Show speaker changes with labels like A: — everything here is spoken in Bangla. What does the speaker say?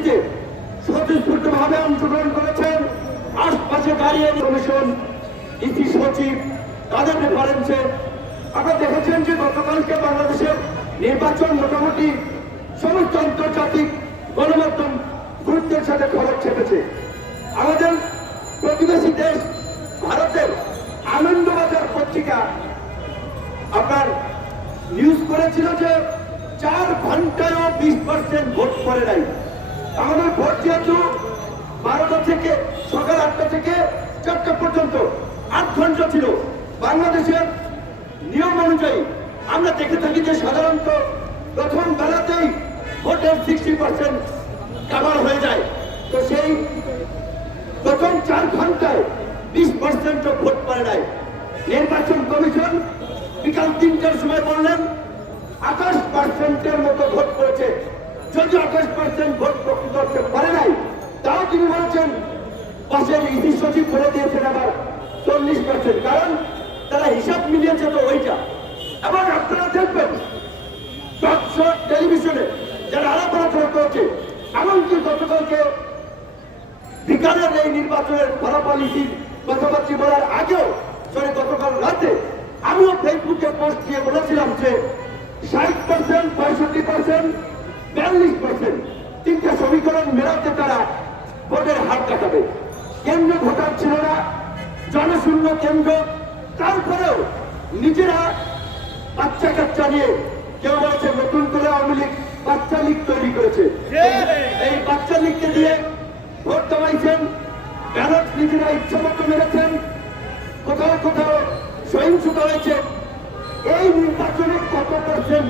A: পরিস্থিতিতে স্বতঃস্ফূর্তভাবে অংশগ্রহণ করেছেন। আশপাশে দাঁড়িয়ে কমিশন ইসি সচিব, তাদের রেফারেন্সে আপনারা দেখেছেন যে গতকালকে বাংলাদেশের নির্বাচন মোটামুটি সমস্ত আন্তর্জাতিক গণমাধ্যম গুরুত্বের সাথে খবর ছেপেছে। আমাদের প্রতিবেশী দেশ ভারতের আনন্দবাজার পত্রিকা আপনার নিউজ করেছিল যে চার ঘন্টায়ও বিশ পার্সেন্ট ভোট করে নাই। আমাদের ভোট যেহেতু বারোটা থেকে সকাল আটটা থেকে চারটা পর্যন্ত আট ঘণ্টা ছিল। বাংলাদেশের নিয়ম অনুযায়ী আমরা দেখে থাকি যে সাধারণত প্রথম বেলাতেই ভোটের সিক্সটি পার্সেন্ট কাভার হয়ে যায়। তো সেই প্রথম চার ঘন্টায় বিশ পার্সেন্ট ভোট পড়ে নাই। নির্বাচন কমিশন বিকাল তিনটার সময় বললেন, আঠাশ পার্সেন্টের মতো ভোট পার্সেন্ট ভোট প্রকৃত করতে পারে নাই। তাও তিনি বলেছেন, পাশের ইসি সচিব বলে দিয়েছেন আবার চল্লিশ পার্সেন্ট কারণ তারা হিসাব মিলিয়েছে তো ওইটা। এবং আপনারা দেখবেন টেলিভিশনে যারা আলাপ আলোচনা করেছে, এমনকি গতকালকে বিকালের এই নির্বাচনের ফলাফল ইসির কথাবার্তা বলার আগেও, সরি, গতকাল রাতে আমিও ফেসবুকে পোস্ট দিয়ে বলেছিলাম যে ষাট পার্সেন্ট পঁয়ষট্টি পার্সেন্ট বিয়াল্লিশ পার্সেন্ট সমীকরণ মেলাতে তারা ভোটের হার কাটাবে কেন্দ্র ভোটার ছিল না জনশূন্য কেন্দ্র তারপরেও নিজেরা বাচ্চা কাচ্চা নিয়ে কেউ বলেছে নতুন করে আওয়ামী লীগ বাচ্চা লীগ তৈরি করেছে। এই বাচ্চা লীগকে দিয়ে ভোট জমাইছেন ব্যালট নিজেরা ইচ্ছা মতো মেরেছেন কোথাও কোথাও সহিংসতা হয়েছে। এই নির্বাচনে কত পার্সেন্ট